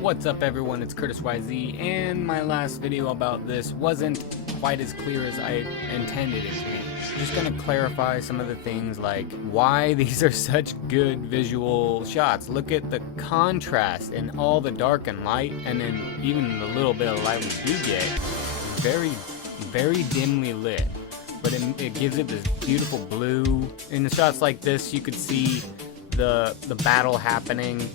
What's up everyone, it's Curtis YZ, and my last video about this wasn't quite as clear as I intended it to be. I'm just gonna clarify some of the things like why these are such good visual shots. Look at the contrast in all the dark and light, and then even the little bit of light we do get, very dimly lit. But it gives it this beautiful blue. In the shots like this, you could see the battle happening.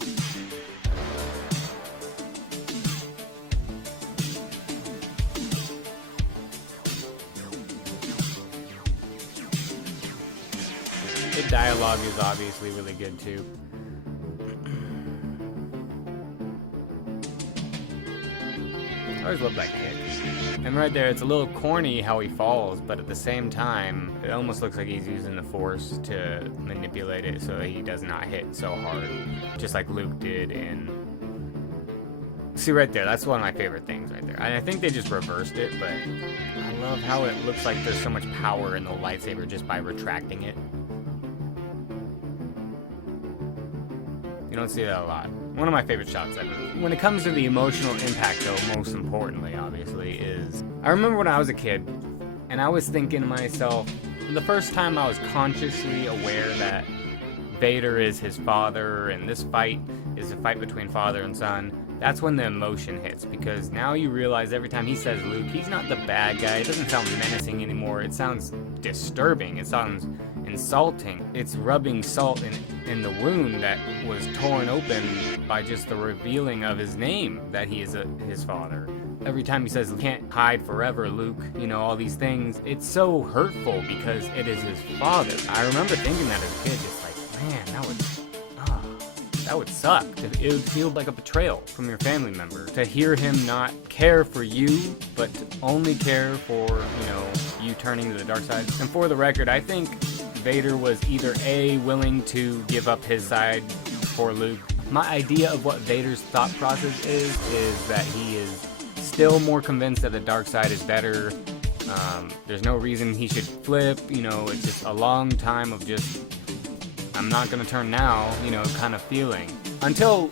The dialogue is obviously really good too. I always love that kick. And right there, it's a little corny how he falls, but at the same time, it almost looks like he's using the force to manipulate it so he does not hit so hard, just like Luke did in... See right there, that's one of my favorite things right there. I think they just reversed it, but I love how it looks like there's so much power in the lightsaber just by retracting it. You don't see that a lot. One of my favorite shots ever. When it comes to the emotional impact though, most importantly obviously, is I remember when I was a kid and I was thinking to myself, the first time I was consciously aware that Vader is his father and this fight is a fight between father and son, that's when the emotion hits, because now you realize every time he says Luke, he's not the bad guy. It doesn't sound menacing anymore. It sounds disturbing. It sounds insulting. It's rubbing salt in the wound that was torn open by just the revealing of his name, that he is his father. Every time he says, "Can't hide forever, Luke," you know, all these things, it's so hurtful because it is his father. I remember thinking that as a kid, just like, man, that would suck. It would feel like a betrayal from your family member. To hear him not care for you, but to only care for, you know, you turning to the dark side. And for the record, I think Vader was either A, willing to give up his side for Luke. My idea of what Vader's thought process is that he is still more convinced that the dark side is better. There's no reason he should flip, you know, it's just a long time of just, I'm not gonna turn now, you know, kind of feeling. Until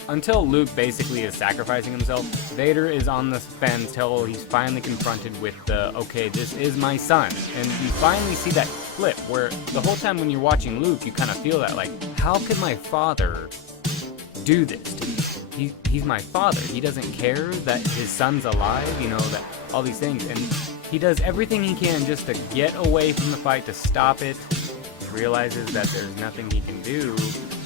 Luke basically is sacrificing himself, Vader is on the fence till he's finally confronted with the, okay, this is my son. And you finally see that flip where the whole time when you're watching Luke, you kind of feel that, like, how could my father do this to me? He's my father. He doesn't care that his son's alive, you know, that all these things. And he does everything he can just to get away from the fight, to stop it. Realizes that there's nothing he can do,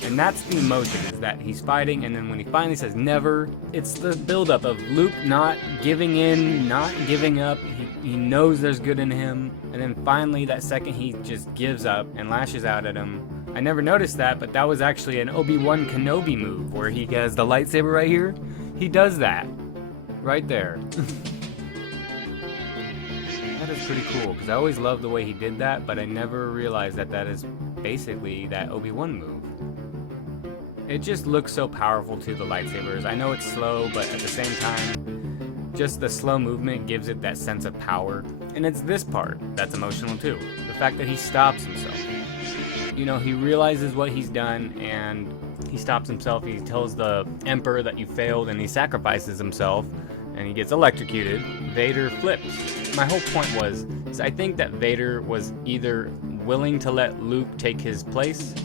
and that's the emotion, is that he's fighting, and then when he finally says never, it's the buildup of Luke not giving in, not giving up. He knows there's good in him, and then finally that second he just gives up and lashes out at him. I never noticed that, but that was actually an Obi-Wan Kenobi move, where he has the lightsaber right here. He does that right there. That is pretty cool, because I always loved the way he did that, but I never realized that that is basically that Obi-Wan move. It just looks so powerful to the lightsabers. I know it's slow, but at the same time, just the slow movement gives it that sense of power. And it's this part that's emotional too. The fact that he stops himself. You know, he realizes what he's done, and he stops himself. He tells the Emperor that you failed, and he sacrifices himself, and he gets electrocuted. Vader flips. My whole point was, I think that Vader was either willing to let Luke take his place,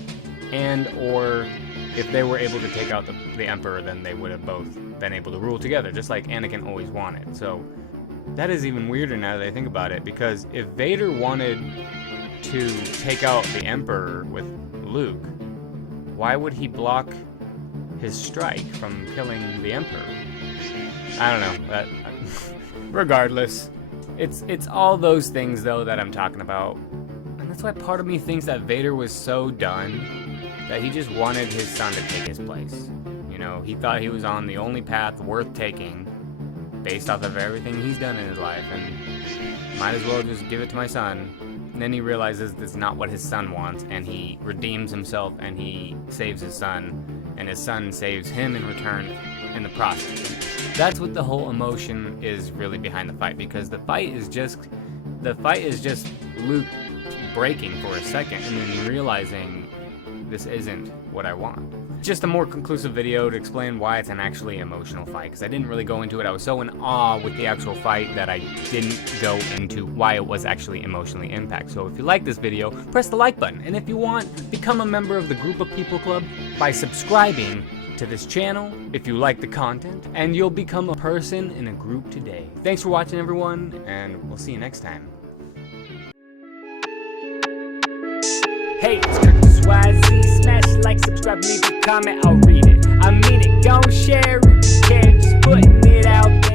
and or if they were able to take out the Emperor, then they would have both been able to rule together, just like Anakin always wanted. So that is even weirder now that I think about it, because if Vader wanted to take out the Emperor with Luke, why would he block his strike from killing the Emperor? I don't know. Regardless, it's all those things though that I'm talking about, and that's why part of me thinks that Vader was so done that he just wanted his son to take his place. You know, he thought he was on the only path worth taking based off of everything he's done in his life, and might as well just give it to my son. And then he realizes that's not what his son wants, and he redeems himself and he saves his son, and his son saves him in return in the process. That's what the whole emotion is really behind the fight, because the fight is just Luke breaking for a second and then realizing this isn't what I want. just a more conclusive video to explain why it's an actually emotional fight, because I didn't really go into it. I was so in awe with the actual fight that I didn't go into why it was actually emotionally impact. So if you like this video, press the like button, and if you want, become a member of the Group of People Club by subscribing to this channel if you like the content, and you'll become a person in a group today. Thanks for watching, everyone, and we'll see you next time. Hey, it's Pt.2. Smash like, subscribe, leave a comment, I'll read it. I mean it, gon' share it, if you can, just putting it out there.